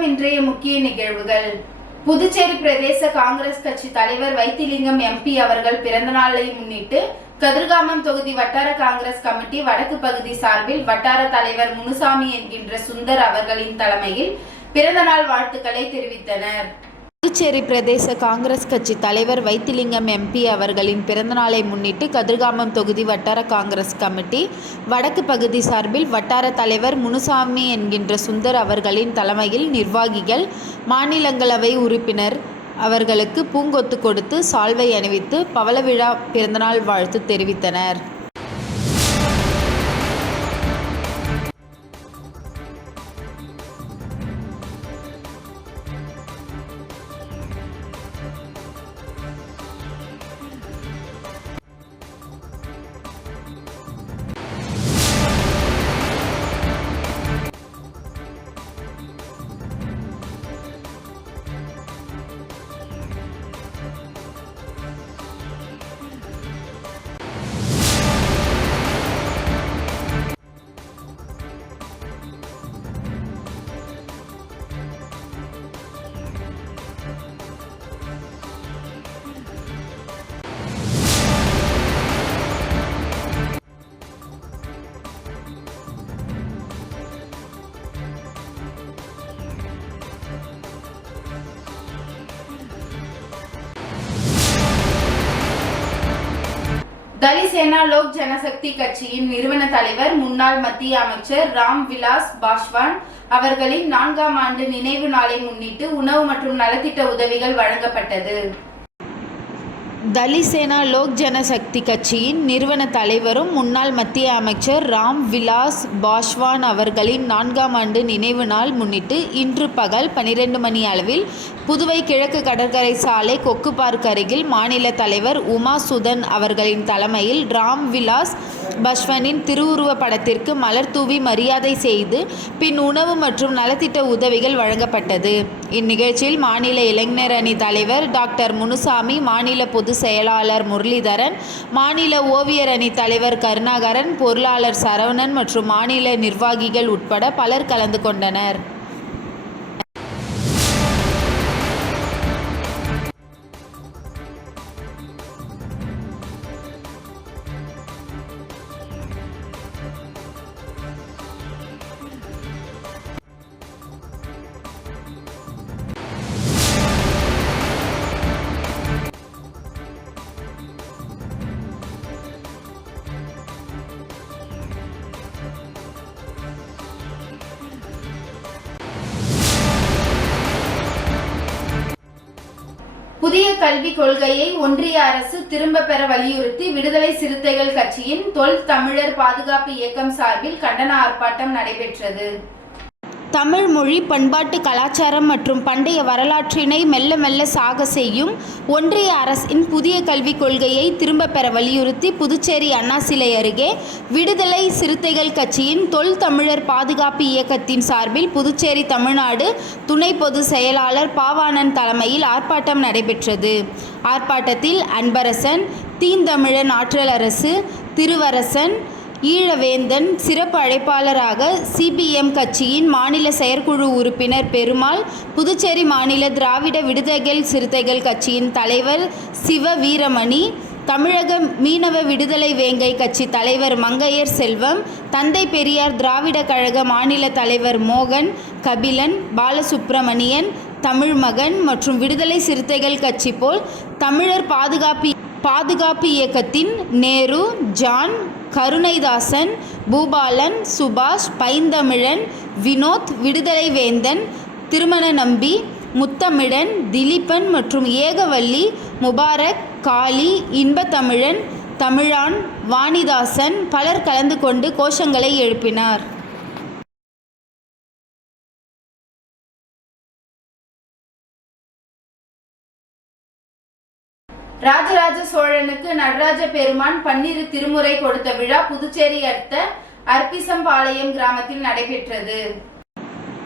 வணக்கம். இன்றைய முக்கிய நிகழ்வுகள். புதுச்சேரி பிரதேச காங்கிரஸ் கட்சி தலைவர் வைத்திலிங்கம் எம்பி அவர்கள் பிறந்த நாளை முன்னிட்டு கதிர்காமம் தொகுதி வட்டார காங்கிரஸ் கமிட்டி வடக்கு பகுதி சார்பில் வட்டார தலைவர் முனுசாமி என்கின்ற சுந்தர் அவர்களின் தலைமையில் பிறந்த நாள் வாழ்த்துக்களை தெரிவித்தனர். புதுச்சேரி பிரதேச காங்கிரஸ் கட்சி தலைவர் வைத்திலிங்கம் எம்பி அவர்களின் பிறந்தநாளை முன்னிட்டு கதிர்காமம் தொகுதி வட்டார காங்கிரஸ் கமிட்டி வடக்கு பகுதி சார்பில் வட்டார தலைவர் முனுசாமி என்கின்ற சுந்தர் அவர்களின் தலைமையில் நிர்வாகிகள், மாநிலங்களவை உறுப்பினர் அவர்களுக்கு பூங்கொத்து கொடுத்து சால்வை அணிவித்து பவளவிழா பிறந்தநாள் வாழ்த்து தெரிவித்தனர். தலிசேனா லோக் ஜனசக்தி கட்சியின் நிறுவன தலைவர் முன்னாள் மத்திய அமைச்சர் ராம் விலாஸ் பாஸ்வான் அவர்களின் 4ஆம் ஆண்டு நினைவு நாளை முன்னிட்டு உணவு மற்றும் நலத்திட்ட உதவிகள் வழங்கப்பட்டது. தலிசேனா லோக் ஜனசக்தி கட்சியின் நிறுவன தலைவரும் முன்னாள் மத்திய அமைச்சர் ராம் விலாஸ் பாஸ்வான் அவர்களின் 4ஆம் ஆண்டு நினைவு நாள் முன்னிட்டு இன்று பகல் 12 மணி அளவில் புதுவை கிழக்கு கடற்கரை சாலை கொக்கு பார்க் அருகில் மாநில தலைவர் உமா சுதன் அவர்களின் தலைமையில் ராம் விலாஸ் பாஸ்வானின் திருவுருவ படத்திற்கு மலர் தூவி மரியாதை செய்து பின் உணவு மற்றும் நலத்திட்ட உதவிகள் வழங்கப்பட்டது. இந்நிகழ்ச்சியில் மாநில இளைஞர் அணி தலைவர் டாக்டர் முனுசாமி, மாநில பொதுச் செயலாளர் முரளிதரன், மாநில ஓவியர் அணி தலைவர் கருணாகரன், பொருளாளர் சரவணன் மற்றும் மாநில நிர்வாகிகள் உட்பட பலர் கலந்து கொண்டனர். புதிய கல்விக் கொள்கையை ஒன்றிய அரசு திரும்ப பெற வலியுறுத்தி விடுதலை சிறுத்தைகள் கட்சியின் தொல் தமிழர் பாதுகாப்பு இயக்கம் சார்பில் கண்டன ஆர்ப்பாட்டம் நடைபெற்றது. தமிழ் மொழி, பண்பாட்டு, கலாச்சாரம் மற்றும் பண்டைய வரலாற்றினை மெல்ல மெல்ல சாக செய்யும் ஒன்றிய அரசின் புதிய கல்விக் கொள்கையை திரும்ப பெற வலியுறுத்தி புதுச்சேரி அண்ணா சிலை அருகே விடுதலை சிறுத்தைகள் கட்சியின் தொல் தமிழர் பாதுகாப்பு இயக்கத்தின் சார்பில் புதுச்சேரி தமிழ்நாடு துணை பொதுச் செயலாளர் பாவாணன் தலைமையில் ஆர்ப்பாட்டம் நடைபெற்றது. ஆர்ப்பாட்டத்தில் அன்பரசன், தீந்தமிழன் ஆற்றலரசு, திருவரசன், ஈழவேந்தன், சிறப்பு அழைப்பாளராக சிபிஎம் கட்சியின் மாநில செயற்குழு உறுப்பினர் பெருமாள், புதுச்சேரி மாநில திராவிட விடுதலை சிறுத்தைகள் கட்சியின் தலைவர் சிவ வீரமணி, தமிழக மீனவ விடுதலை வேங்கை கட்சி தலைவர் மங்கையர் செல்வம், தந்தை பெரியார் திராவிட கழக மாநில தலைவர் மோகன், கபிலன், பாலசுப்பிரமணியன், தமிழ்மகன் மற்றும் விடுதலை சிறுத்தைகள் கட்சி போல் தமிழர் பாதுகாப்பு இயக்கத்தின் நேரு, ஜான், கருணைதாசன், பூபாலன், சுபாஷ், பைந்தமிழன், வினோத், விடுதலை வேந்தன், திருமண நம்பி, முத்தமிழன், திலீபன் மற்றும் ஏகவல்லி, முபாரக், காளி, இன்பத்தமிழன், தமிழான், வாணிதாசன் பலர் கலந்து கொண்டு கோஷங்களை எழுப்பினார். ராஜராஜ சோழனுக்கு நடராஜ பெருமான் பன்னிரு திருமுறை கொடுத்த விழா புதுச்சேரி அடுத்த அர்ப்பிசம்பாளையம் கிராமத்தில் நடைபெற்றது.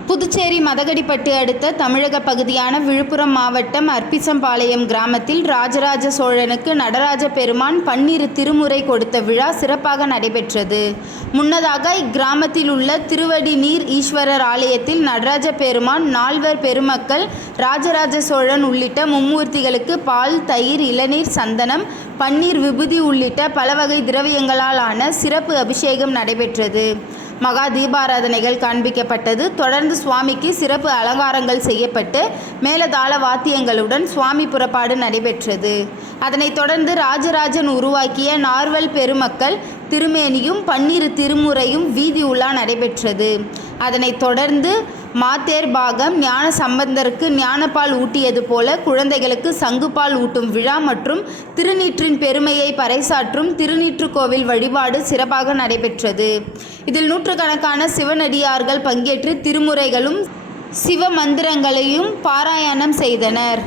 புதுச்சேரி மதகடிப்பட்டு அடுத்த தமிழக பகுதியான விழுப்புரம் மாவட்டம் அர்ப்பிசம்பாளையம் கிராமத்தில் ராஜராஜ சோழனுக்கு நடராஜ பெருமான் பன்னிரு திருமுறை கொடுத்த விழா சிறப்பாக நடைபெற்றது. முன்னதாக இக்கிராமத்தில் உள்ள திருவடி நீர் ஈஸ்வரர் ஆலயத்தில் நடராஜ பெருமான், நால்வர் பெருமக்கள், ராஜராஜ சோழன் உள்ளிட்ட மும்மூர்த்திகளுக்கு பால், தயிர், இளநீர், சந்தனம், பன்னீர், விபூதி உள்ளிட்ட பல வகை திரவியங்களால் ஆன சிறப்பு அபிஷேகம் நடைபெற்றது. மகா தீபாராதனைகள் காண்பிக்கப்பட்டது. தொடர்ந்து சுவாமிக்கு சிறப்பு அலங்காரங்கள் செய்யப்பட்டு மேலதாள வாத்தியங்களுடன் சுவாமி புறப்பாடு நடைபெற்றது. அதனைத் தொடர்ந்து ராஜராஜன் உருவாக்கிய நால்வர் பெருமக்கள் திருமேனியும் பன்னிரு திருமுறையும் வீதி உலா நடைபெற்றது. அதனைத் தொடர்ந்து மாத்தேர் பாகம், ஞான சம்பந்தருக்கு ஞானப்பால் ஊட்டியது போல குழந்தைகளுக்கு சங்குப்பால் ஊட்டும் விழா மற்றும் திருநீற்றின் பெருமையை பறைசாற்றும் திருநீற்று கோவில் வழிபாடு சிறப்பாக நடைபெற்றது. இதில் நூற்றுக்கணக்கான சிவனடியார்கள் பங்கேற்று திருமுறைகளும் சிவ மந்திரங்களையும் பாராயணம் செய்தனர்.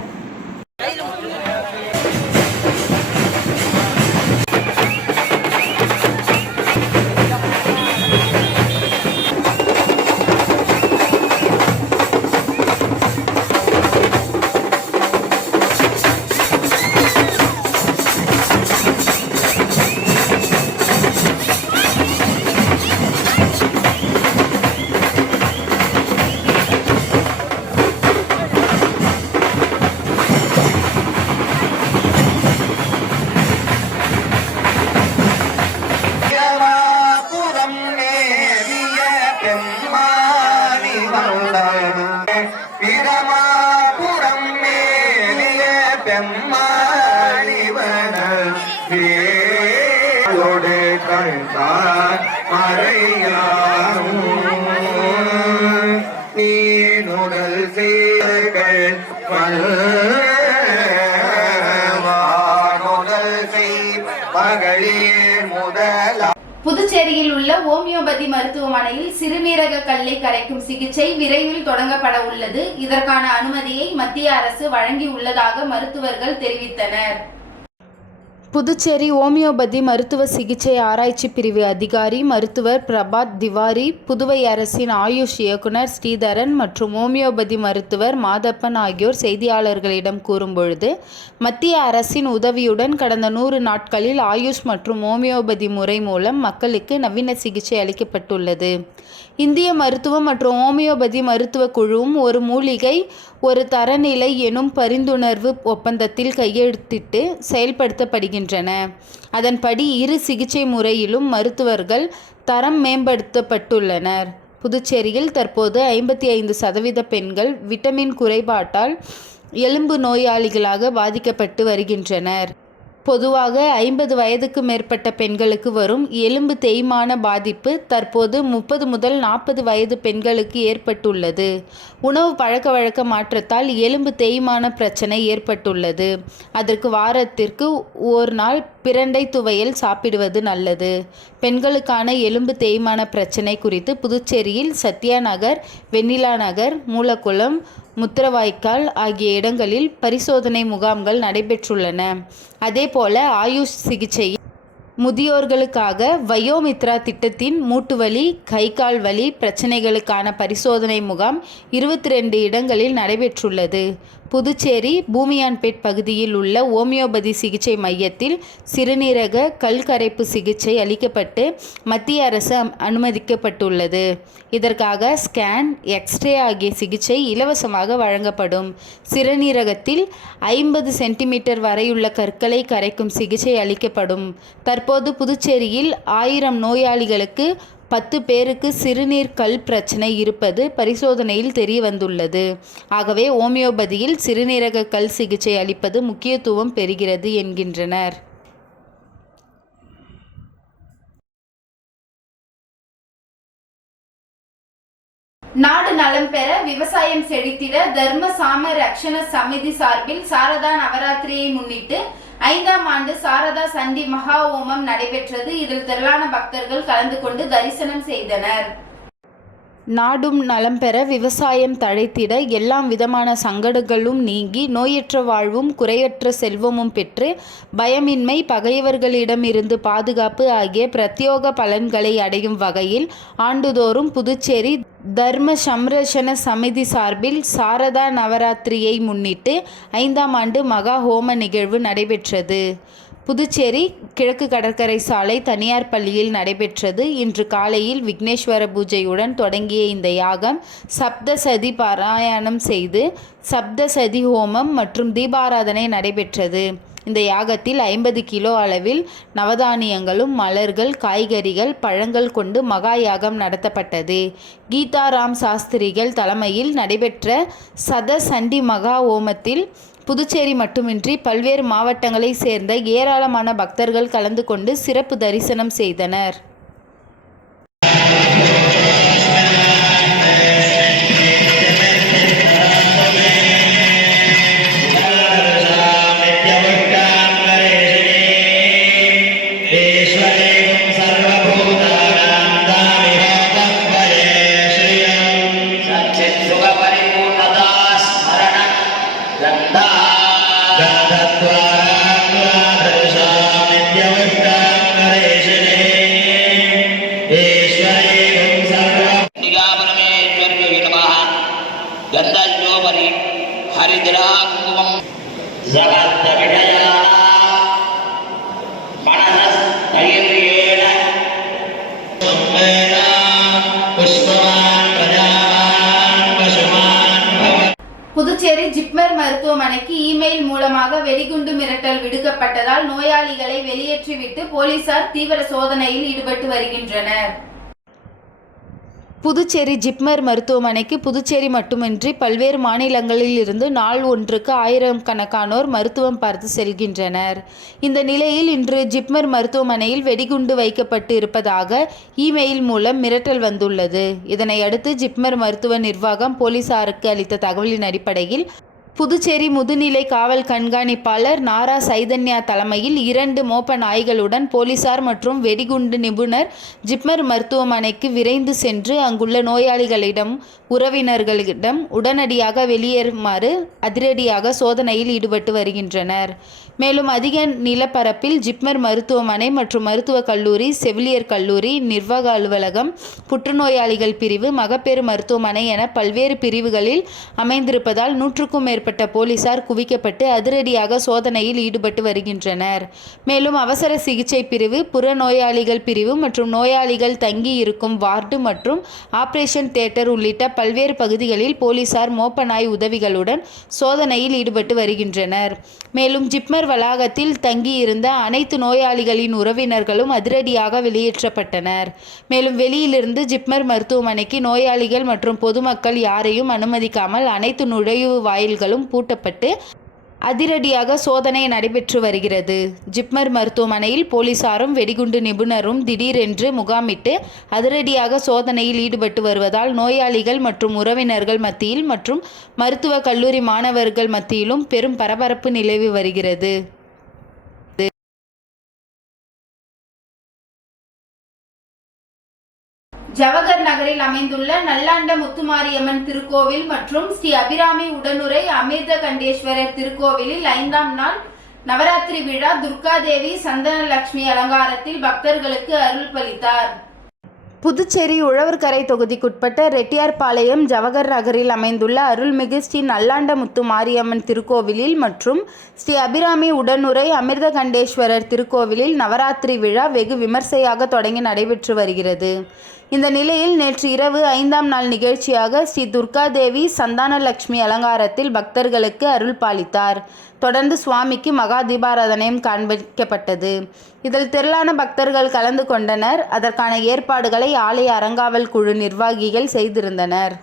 நீனுடல் செய்கள் மகளிர் முதலா. புதுச்சேரியில் உள்ள ஓமியோபதி மருத்துவமனையில் சிறுநீரக கல்லை கரைக்கும் சிகிச்சை விரைவில் தொடங்கப்பட உள்ளது. இதற்கான அனுமதியை மத்திய அரசு வழங்கியுள்ளதாக மருத்துவர்கள் தெரிவித்தனர். புதுச்சேரி ஓமியோபதி மருத்துவ சிகிச்சை ஆராய்ச்சி பிரிவு அதிகாரி மருத்துவர் பிரபாத் திவாரி, புதுவை அரசின் ஆயுஷ் இயக்குனர் ஸ்ரீதரன் மற்றும் ஓமியோபதி மருத்துவர் மாதப்பன் ஆகியோர் செய்தியாளர்களிடம் கூறும்பொழுது, மத்திய அரசின் உதவியுடன் கடந்த 100 நாட்களில் ஆயுஷ் மற்றும் ஓமியோபதி முறை மூலம் மக்களுக்கு நவீன சிகிச்சை அளிக்கப்பட்டுள்ளது. இந்திய மருத்துவம் மற்றும் ஓமியோபதி மருத்துவ குழுவும் ஒரு மூலிகை ஒரு தரநிலை எனும் பரிந்துணர்வு ஒப்பந்தத்தில் கையெழுத்திட்டு செயல்படுத்தப்படுகின்றன. அதன்படி இரு சிகிச்சை முறையிலும் மருத்துவர்கள் தரம் மேம்படுத்தப்பட்டுள்ளனர். புதுச்சேரியில் தற்போது 55% பெண்கள் விட்டமின் குறைபாட்டால் எலும்பு நோயாளிகளாக பாதிக்கப்பட்டு வருகின்றனர். பொதுவாக 50 வயதுக்கு மேற்பட்ட பெண்களுக்கு வரும் எலும்பு தேய்மான பாதிப்பு தற்போது 30 முதல் 40 வயது பெண்களுக்கு ஏற்பட்டுள்ளது. உணவு பழக்க வழக்க மாற்றத்தால் எலும்பு தேய்மான பிரச்சனை ஏற்பட்டுள்ளது. அதற்கு வாரத்திற்கு ஒரு நாள் பிரண்டை துவையல் சாப்பிடுவது நல்லது. பெண்களுக்கான எலும்பு தேய்மான பிரச்சனை குறித்து புதுச்சேரியில் சத்யா நகர், வெண்ணிலா நகர், மூலக்குளம், முத்திரவாய்க்கால் ஆகிய இடங்களில் பரிசோதனை முகாம்கள் நடைபெற்றுள்ளன. அதேபோல ஆயுஷ் சிகிச்சை முதியோர்களுக்காக வயோமித்ரா திட்டத்தின் மூட்டுவலி, கை கால் வலி பிரச்சனைகளுக்கான பரிசோதனை முகாம் 22 இடங்களில் நடைபெற்றுள்ளது. புதுச்சேரி பூமியான்பேட் பகுதியில் உள்ள ஓமியோபதி சிகிச்சை மையத்தில் சிறுநீரக கல் கரைப்பு சிகிச்சை அளிக்கப்பட்டு மத்திய அரசு அனுமதிக்கப்பட்டுள்ளது. இதற்காக ஸ்கேன், எக்ஸ்ரே ஆகிய சிகிச்சை இலவசமாக வழங்கப்படும். சிறுநீரகத்தில் 50 சென்டிமீட்டர் வரையுள்ள கற்களை கரைக்கும் சிகிச்சை அளிக்கப்படும். தற்போது புதுச்சேரியில் 1000 நோயாளிகளுக்கு 10 பேருக்கு சிறுநீர் கல் பிரச்சனை இருப்பது பரிசோதனையில் தெரிய வந்துள்ளது. ஆகவே ஓமியோபதியில் சிறுநீரக கல் சிகிச்சை அளிப்பது முக்கியத்துவம் பெறுகிறது என்கின்றனர். நாடு நலம் பெற, விவசாயம் செழித்திட தர்ம சாம ரக்ஷண சமிதி சார்பில் சாரதா நவராத்திரியை முன்னிட்டு 5ஆம் ஆண்டு சாரதா சண்டி மகா ஹோமம் நடைபெற்றது. இதில் திரளான பக்தர்கள் கலந்து கொண்டு தரிசனம் செய்தனர். நாடும் நலம் பெற, விவசாயம் தழைத்திட, எல்லாம் விதமான சங்கடங்களும் நீங்கி, நோயற்ற வாழ்வும் குறையற்ற செல்வமும் பெற்று, பயமின்மை, பகைவர்களிடமிருந்து பாதுகாப்பு ஆகிய பிரத்யோக பலன்களை அடையும் வகையில் ஆண்டுதோறும் புதுச்சேரி தர்ம சம்ரட்சண சமிதி சார்பில் சாரதா நவராத்திரியை முன்னிட்டு 5ஆம் ஆண்டு மகா ஹோம நிகழ்வு நடைபெற்றது. புதுச்சேரி கிழக்கு கடற்கரை சாலை தனியார் பள்ளியில் நடைபெற்றது. இன்று காலையில் விக்னேஸ்வர பூஜையுடன் தொடங்கிய இந்த யாகம் சப்தசதி பாராயணம் செய்து சப்தசதி ஹோமம் மற்றும் தீபாராதனை நடைபெற்றது. இந்த யாகத்தில் 50 கிலோ அளவில் நவதானியங்களும் மலர்கள், காய்கறிகள், பழங்கள் கொண்டு மகா யாகம் நடத்தப்பட்டது. கீதாராம் சாஸ்திரிகள் தலைமையில் நடைபெற்ற சதசண்டி மகா ஹோமத்தில் புதுச்சேரி மட்டுமின்றி பல்வேறு மாவட்டங்களை சேர்ந்த ஏராளமான பக்தர்கள் கலந்து கொண்டு சிறப்பு தரிசனம் செய்தனர். गंधोपरि हरिद्रा कुंकुमं जगत विजया मनसस्तैर्येण सुमेना पुष्पवान् प्रजावान् पशुमान् भव. புதுச்சேரி ஜிப்மர் மருத்துவமனைக்கு இமெயில் மூலமாக வெடிகுண்டு மிரட்டல் விடுக்கப்பட்டதால் நோயாளிகளை வெளியேற்றிவிட்டு போலீசார் தீவிர சோதனையில் ஈடுபட்டு வருகின்றனர். புதுச்சேரி ஜிப்மர் மருத்துவமனைக்கு புதுச்சேரி மட்டுமின்றி பல்வேறு மாநிலங்களில் இருந்து நாள் ஒன்றுக்கு ஆயிரக்கணக்கானோர் மருத்துவம் பார்த்து செல்கின்றனர். இந்த நிலையில் இன்று ஜிப்மர் மருத்துவமனையில் வெடிகுண்டு வைக்கப்பட்டு இருப்பதாக இமெயில் மூலம் மிரட்டல் வந்துள்ளது. இதனை அடுத்து ஜிப்மர் மருத்துவ நிர்வாகம் போலீசாருக்கு அளித்த தகவலின் அடிப்படையில் புதுச்சேரி முதுநிலை காவல் கண்காணிப்பாளர் நாரா சைதன்யா தலைமையில் 2 மோப்ப நாய்களுடன் போலீசார் மற்றும் வெடிகுண்டு நிபுணர் ஜிப்மர் மருத்துவமனைக்கு விரைந்து சென்று அங்குள்ள நோயாளிகளிடம் உறவினர்களிடம் உடனடியாக வெளியேறுமாறு அதிரடியாக சோதனையில் ஈடுபட்டு வருகின்றனர். மேலும் அதிக நிலப்பரப்பில் ஜிப்மர் மருத்துவமனை மற்றும் மருத்துவக் கல்லூரி, செவிலியர் கல்லூரி, நிர்வாக அலுவலகம், புற்றுநோயாளிகள் பிரிவு, மகப்பேறு மருத்துவமனை என பல்வேறு பிரிவுகளில் அமைந்திருப்பதால் 100க்கும் மேற்பட்ட போலீசார் குவிக்கப்பட்டு அதிரடியாக சோதனையில் ஈடுபட்டு வருகின்றனர். மேலும் அவசர சிகிச்சை பிரிவு, புறநோயாளிகள் பிரிவு மற்றும் நோயாளிகள் தங்கி இருக்கும் வார்டு மற்றும் ஆபரேஷன் தியேட்டர் உள்ளிட்ட பல்வேறு பகுதிகளில் போலீசார் மோப்ப நாய் உதவிகளுடன் சோதனையில் ஈடுபட்டு வருகின்றனர். மேலும் ஜிப்மர் வளாகத்தில் தங்கியிருந்த அனைத்து நோயாளிகளின் உறவினர்களும் அதிரடியாக வெளியேற்றப்பட்டனர். மேலும் வெளியிலிருந்து ஜிப்மர் மருத்துவமனைக்கு நோயாளிகள் மற்றும் பொதுமக்கள் யாரையும் அனுமதிக்காமல் அனைத்து நுழைவு வாயில்களும் பூட்டப்பட்டு அதிரடியாக சோதனை நடைபெற்று வருகிறது. ஜிப்மர் மருத்துவமனையில் போலீசாரும் வெடிகுண்டு நிபுணரும் திடீரென்று முகாமிட்டு அதிரடியாக சோதனையில் ஈடுபட்டு வருவதால் நோயாளிகள் மற்றும் உறவினர்கள் மத்தியில் மற்றும் மருத்துவக் கல்லூரி மாணவர்கள் மத்தியிலும் பெரும் பரபரப்பு நிலவி வருகிறது. ஜவஹர் நகரில் அமைந்துள்ள நல்லாண்ட முத்துமாரியம்மன் திருக்கோவில் மற்றும் ஸ்ரீ அபிராமி உடனுரை அமிர்த கண்டேஸ்வரர் திருக்கோவிலில் 5ஆம் நாள் நவராத்திரி விழா துர்காதேவி சந்தனலட்சுமி அலங்காரத்தில் பக்தர்களுக்கு அருள்பளித்தார். புதுச்சேரி உழவர்கரை தொகுதிக்குட்பட்ட ரெட்டியார்பாளையம் ஜவஹர் நகரில் அமைந்துள்ள அருள்மிகு ஸ்ரீ நல்லாண்ட முத்து மாரியம்மன் திருக்கோவிலில் மற்றும் ஸ்ரீ அபிராமி உடனுரை அமிர்த கண்டேஸ்வரர் திருக்கோவிலில் நவராத்திரி விழா வெகு விமர்சையாக தொடங்கி நடைபெற்று வருகிறது. இந்த நிலையில் நேற்று இரவு 5ஆம் நாள் நிகழ்ச்சியாக ஸ்ரீ துர்காதேவி சந்தானலட்சுமி அலங்காரத்தில் பக்தர்களுக்கு அருள் பாலித்தார். தொடர்ந்து சுவாமிக்கு மகா தீபாராதனையும் காண்பிக்கப்பட்டது. இதில் திரளான பக்தர்கள் கலந்து கொண்டனர். அதற்கான ஏற்பாடுகளை ஆலய அறங்காவல் குழு நிர்வாகிகள் செய்திருந்தனர்.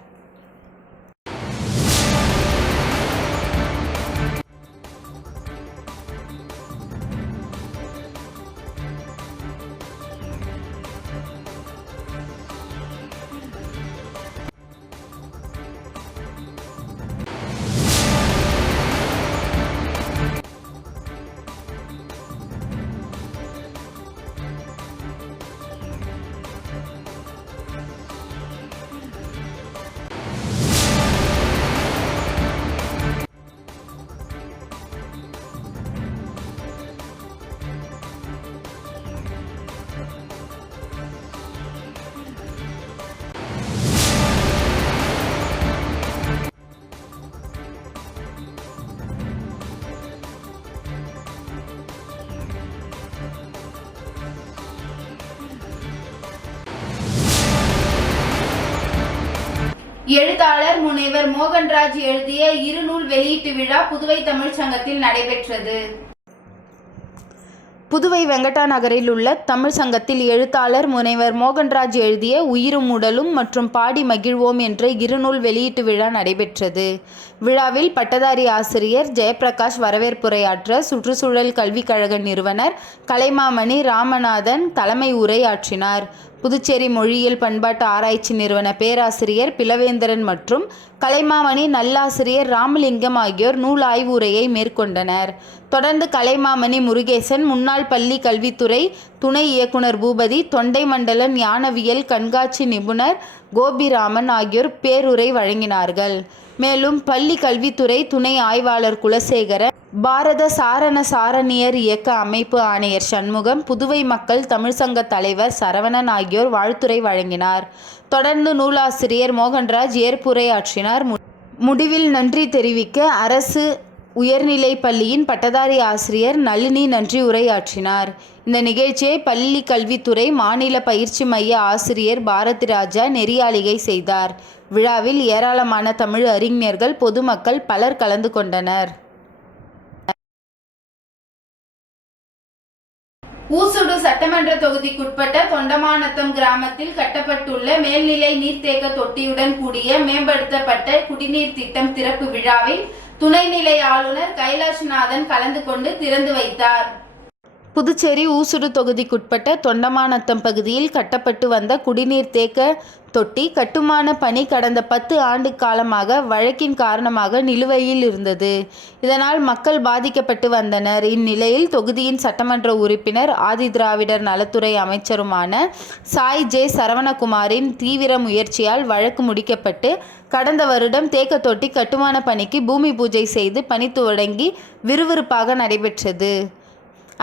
எழுத்தாளர் முனைவர் மோகன்ராஜ் எழுதிய இருநூல் வெளியீட்டு விழா புதுவை தமிழ்ச் சங்கத்தில் நடைபெற்றது. புதுவை வெங்கடா நகரில் உள்ள தமிழ் சங்கத்தில் எழுத்தாளர் முனைவர் மோகன்ராஜ் எழுதிய உயிரும் உடலும் மற்றும் பாடி மகிழ்வோம் என்ற இருநூல் வெளியீட்டு விழா நடைபெற்றது. விழாவில் பட்டதாரி ஆசிரியர் ஜெயபிரகாஷ் வரவேற்புரையாற்ற சுற்றுச்சூழல் கல்விக் கழக நிறுவனர் கலைமாமணி ராமநாதன் தலைமை உரையாற்றினார். புதுச்சேரி மொழியியல் பண்பாட்டு ஆராய்ச்சி நிறுவன பேராசிரியர் பிலவேந்திரன் மற்றும் கலைமாமணி நல்லாசிரியர் ராமலிங்கம் ஆகியோர் நூல் ஆய்வு உரையை மேற்கொண்டனர். தொடர்ந்து கலைமாமணி முருகேசன், முன்னாள் பள்ளி கல்வித்துறை துணை இயக்குனர் பூபதி, தொண்டை மண்டல ஞானவியல் கண்காட்சி நிபுணர் கோபிராமன் ஆகியோர் பேருரை வழங்கினார்கள். மேலும் பள்ளி கல்வித்துறை துணை ஆய்வாளர் குலசேகரன், பாரத சாரண சாரணியர் இயக்க அமைப்பு ஆணையர் சண்முகம், புதுவை மக்கள் தமிழ்ச்சங்க தலைவர் சரவணன் ஆகியோர் வாழ்த்துரை வழங்கினார். தொடர்ந்து நூலாசிரியர் மோகன்ராஜ் ஏற்புரையாற்றினார். முடிவில் நன்றி தெரிவிக்க அரசு உயர்நிலைப் பள்ளியின் பட்டதாரி ஆசிரியர் நளினி நன்றி உரையாற்றினார். இந்த நிகழ்ச்சியை பள்ளி கல்வித்துறை மாநில பயிற்சி மைய ஆசிரியர் பாரதி ராஜா நெறியாளிகை செய்தார். விழாவில் ஏராளமான தமிழ் அறிஞர்கள், பொதுமக்கள் பலர் கலந்து கொண்டனர். ஊசுடு சட்டமன்ற தொகுதிக்குட்பட்ட தொண்டமாநத்தம் கிராமத்தில் கட்டப்பட்டுள்ள மேல்நிலை நீர்த்தேக்க தொட்டியுடன் கூடிய மேம்படுத்தப்பட்ட குடிநீர் திட்டம் திறப்பு விழாவில் துணைநிலை ஆளுநர் கைலாஷ்நாதன் கலந்து கொண்டு திறந்து வைத்தார். புதுச்சேரி ஊசுடு தொகுதிக்குட்பட்ட தொண்டமாநத்தம் பகுதியில் கட்டப்பட்டு வந்த குடிநீர் தேக்க தொட்டி கட்டுமான பணி கடந்த 10 ஆண்டு காலமாக வழக்கின் காரணமாக நிலுவையில் இருந்தது. இதனால் மக்கள் பாதிக்கப்பட்டு வந்தனர். இந்நிலையில் தொகுதியின் சட்டமன்ற உறுப்பினர் ஆதிதிராவிடர் நலத்துறை அமைச்சருமான சாய் ஜே சரவணகுமாரின் தீவிர முயற்சியால் வழக்கு முடிக்கப்பட்டு கடந்த வருடம் தேக்க தொட்டி கட்டுமான பணிக்கு பூமி பூஜை செய்து பணி தொடங்கி விறுவிறுப்பாக நடைபெற்றது.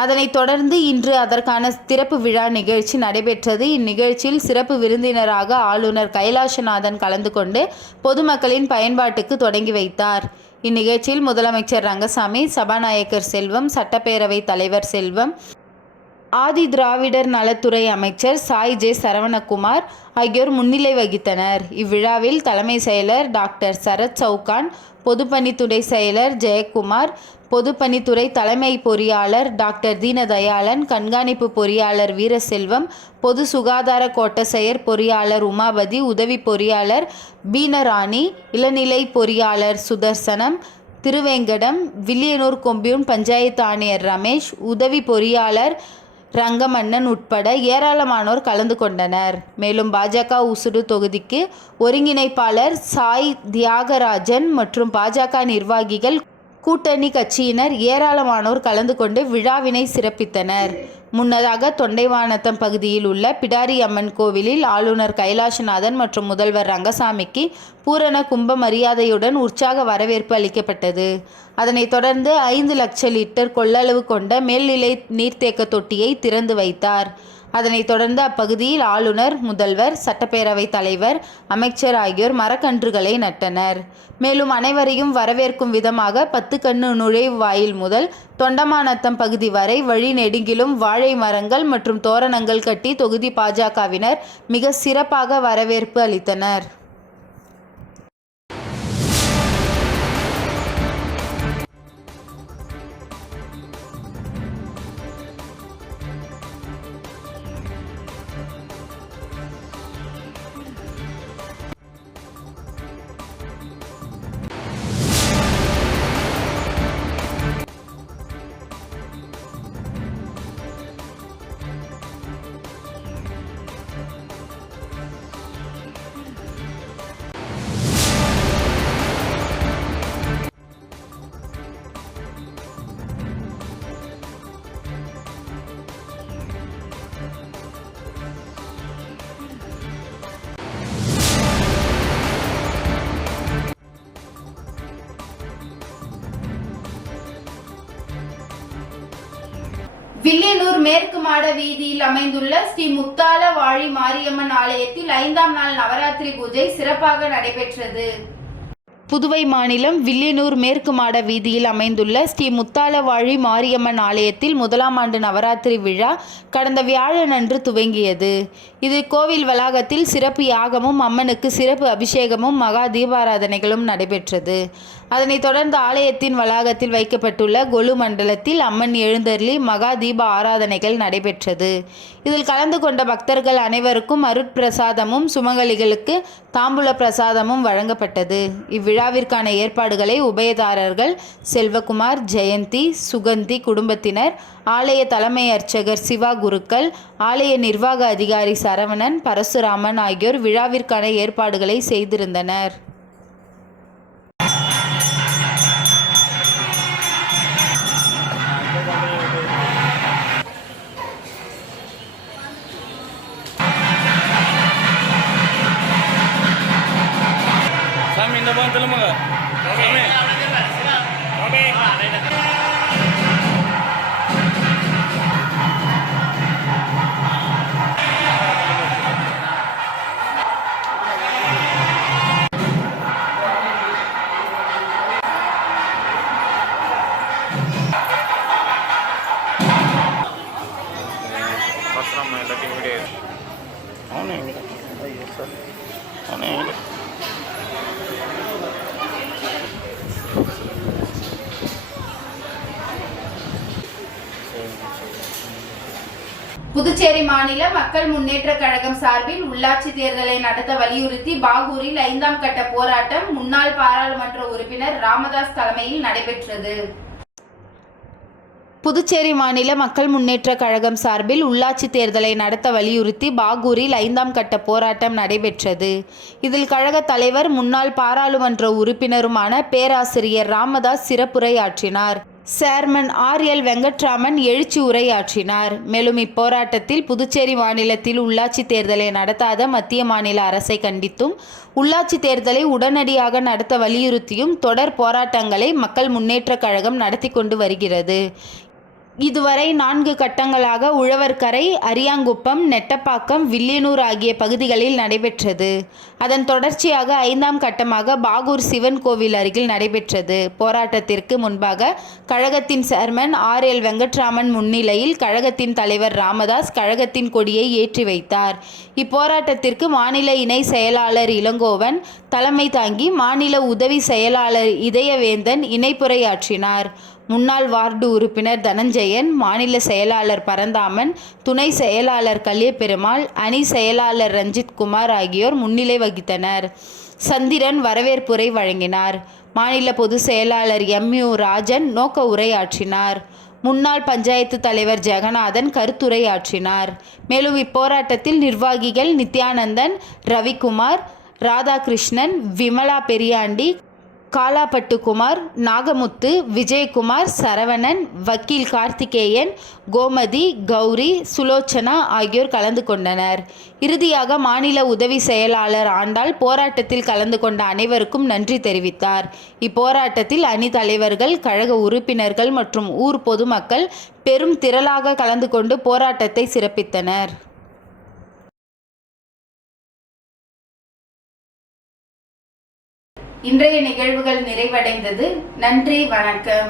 அதனைத் தொடர்ந்து இன்று அதற்கான திறப்பு விழா நிகழ்ச்சி நடைபெற்றது. இந்நிகழ்ச்சியில் சிறப்பு விருந்தினராக ஆளுநர் கைலாசநாதன் கலந்து கொண்டு பொதுமக்களின் பயன்பாட்டுக்கு தொடங்கி வைத்தார். இந்நிகழ்ச்சியில் முதலமைச்சர் ரங்கசாமி, சபாநாயகர் செல்வம், சட்டப்பேரவைத் தலைவர் செல்வம், ஆதி திராவிடர் நலத்துறை அமைச்சர் சாய் ஜே சரவணகுமார் ஆகியோர் முன்னிலை வகித்தனர். இவ்விழாவில் தலைமை செயலர் டாக்டர் சரத் சவுகான், பொதுப்பணித்துறை செயலர் ஜெயக்குமார், பொதுப்பணித்துறை தலைமை பொறியாளர் டாக்டர் தீனதயாளன், கண்காணிப்பு பொறியாளர் வீரசெல்வம், பொது சுகாதார கோட்டச்செயர் பொறியாளர் உமாபதி, உதவி பொறியாளர் பீனராணி, இளநிலை பொறியாளர் சுதர்சனம், திருவேங்கடம், வில்லியனூர் கொம்பியூன் பஞ்சாயத்து ஆணையர் ரமேஷ், உதவி பொறியாளர் ரங்கமன்னன் உட்பட ஏராளமானோர் கலந்து கொண்டனர். மேலும் பாஜக ஊசுடு தொகுதிக்கு ஒருங்கிணைப்பாளர் சாய் தியாகராஜன் மற்றும் பாஜக நிர்வாகிகள், கூட்டணி கட்சியினர் ஏராளமானோர் கலந்து கொண்டு விழாவினை சிறப்பித்தனர். முன்னதாக தொண்டைமாநத்தம் பகுதியில் உள்ள பிடாரி அம்மன் கோவிலில் ஆளுநர் கைலாசநாதன் மற்றும் முதல்வர் ரங்கசாமிக்கு பூரண கும்ப மரியாதையுடன் உற்சாக வரவேற்பு அளிக்கப்பட்டது. அதனைத் தொடர்ந்து 5 லட்சம் லிட்டர் கொள்ளளவு கொண்ட மேல்நிலை நீர்த்தேக்க தொட்டியை திறந்து வைத்தார். அதனைத் தொடர்ந்து அப்பகுதியில் ஆளுநர், முதல்வர், சட்டப்பேரவைத் தலைவர், அமைச்சர் ஆகியோர் மரக்கன்றுகளை நட்டனர். மேலும் அனைவரையும் வரவேற்கும் விதமாக 10 கண்ணு நுழைவு வாயில் முதல் தொண்டமாநத்தம் பகுதி வரை வழி நெடுங்கிலும் வாழை மரங்கள் மற்றும் தோரணங்கள் கட்டி தொகுதி பாஜகவினர் மிக சிறப்பாக வரவேற்பு அளித்தனர். வில்லியனூர் மேற்கு மாட வீதியில் அமைந்துள்ள ஸ்ரீ முத்தாள வாழி மாரியம்மன் ஆலயத்தில் 5ஆம் நாள் நவராத்திரி பூஜை சிறப்பாக நடைபெற்றது. புதுவை மாநிலம் வில்லியனூர் மேற்கு மாட வீதியில் அமைந்துள்ள ஸ்ரீ முத்தாலவாழி மாரியம்மன் ஆலயத்தில் முதலாம் ஆண்டு நவராத்திரி விழா கடந்த வியாழனன்று துவங்கியது. இது கோவில் வளாகத்தில் சிறப்பு யாகமும் அம்மனுக்கு சிறப்பு அபிஷேகமும் மகா தீபாராதனைகளும் நடைபெற்றது. அதனைத் தொடர்ந்து ஆலயத்தின் வளாகத்தில் வைக்கப்பட்டுள்ள கொலு மண்டலத்தில் அம்மன் எழுந்தருளி மகா தீப ஆராதனைகள் நடைபெற்றது. இதில் கலந்து கொண்ட பக்தர்கள் அனைவருக்கும் அருட்பிரசாதமும் சுமங்கலிகளுக்கு தாம்பூல பிரசாதமும் வழங்கப்பட்டது. இவ்விழாவிற்கான ஏற்பாடுகளை உபயதாரர்கள் செல்வகுமார், ஜெயந்தி, சுகந்தி குடும்பத்தினர், ஆலய தலைமை அர்ச்சகர் சிவா குருக்கள், ஆலய நிர்வாக அதிகாரி சரவணன், பரசுராமன் ஆகியோர் விழாவிற்கான ஏற்பாடுகளை செய்திருந்தனர். சாமி இந்த பக்கம் திரும்புங்க. சாமி எல்லாத்தையும் வீடியோ அவனே அவனே புதுச்சேரி மாநில மக்கள் முன்னேற்ற கழகம் சார்பில் உள்ளாட்சி தேர்தலை நடத்த வலியுறுத்தி பாகூரில் 5ஆம் கட்ட போராட்டம் முன்னாள் பாராளுமன்ற உறுப்பினர் ராமதாஸ் தலைமையில் நடைபெற்றது. புதுச்சேரி மாநில மக்கள் முன்னேற்ற கழகம் சார்பில் உள்ளாட்சி தேர்தலை நடத்த வலியுறுத்தி பாகூரில் 5ஆம் கட்ட போராட்டம் நடைபெற்றது. இதில் கழக தலைவர் முன்னாள் பாராளுமன்ற உறுப்பினருமான பேராசிரியர் ராமதாஸ் சிறப்புரையாற்றினார். சேர்மன் ஆர்.எல். வெங்கட்ராமன் எழுச்சி உரையாற்றினார். மேலும் இப்போராட்டத்தில் புதுச்சேரி மாநிலத்தில் உள்ளாட்சி தேர்தலை நடத்தாத மத்திய மாநில அரசை கண்டித்தும் உள்ளாட்சி தேர்தலை உடனடியாக நடத்த வலியுறுத்தியும் தொடர் போராட்டங்களை மக்கள் முன்னேற்ற கழகம் நடத்தி கொண்டு வருகிறது. இதுவரை 4 கட்டங்களாக உழவர்கரை, அரியாங்குப்பம், நெட்டப்பாக்கம், வில்லியனூர் ஆகிய பகுதிகளில் நடைபெற்றது. அதன் தொடர்ச்சியாக 5ஆம் கட்டமாக பாகூர் சிவன் கோவில் அருகில் நடைபெற்றது. போராட்டத்திற்கு முன்பாக கழகத்தின் சேர்மன் ஆர்.எல். வெங்கட்ராமன் முன்னிலையில் கழகத்தின் தலைவர் ராமதாஸ் கழகத்தின் கொடியை ஏற்றி வைத்தார். இப்போராட்டத்திற்கு மாநில இணை செயலாளர் இளங்கோவன் தலைமை தாங்கி மாநில உதவி செயலாளர் இதயவேந்தன் இணைப்புரையாற்றினார். முன்னாள் வார்டு உறுப்பினர் தனஞ்சயன், மாநில செயலாளர் பரந்தாமன், துணை செயலாளர் கலியபெருமாள், அணி செயலாளர் ரஞ்சித்குமார் ஆகியோர் முன்னிலை வகித்தனர். சந்திரன் வரவேற்புரை வழங்கினார். மாநில பொதுச் செயலாளர் எம்.யு. ராஜன் நோக்க உரையாற்றினார். முன்னாள் பஞ்சாயத்து தலைவர் ஜெகநாதன் கருத்துரையாற்றினார். மேலும் இப்போராட்டத்தில் நிர்வாகிகள் நித்யானந்தன், ரவிக்குமார், ராதாகிருஷ்ணன், விமலா பெரியாண்டி, காலாப்பட்டுக்குமார், நாகமுத்து, விஜயகுமார், சரவணன், வக்கீல் கார்த்திகேயன், கோமதி, கௌரி, சுலோச்சனா ஆகியோர் கலந்து கொண்டனர். இறுதியாக மாநில உதவி செயலாளர் ஆண்டாள் போராட்டத்தில் கலந்து கொண்ட அனைவருக்கும் நன்றி தெரிவித்தார். இப்போராட்டத்தில் அணி தலைவர்கள், கழக உறுப்பினர்கள் மற்றும் ஊர் பொதுமக்கள் பெரும் திரளாக கலந்து கொண்டு போராட்டத்தை சிறப்பித்தனர். இன்றைய நிகழ்வுகள் நிறைவடைந்தது. நன்றி, வணக்கம்.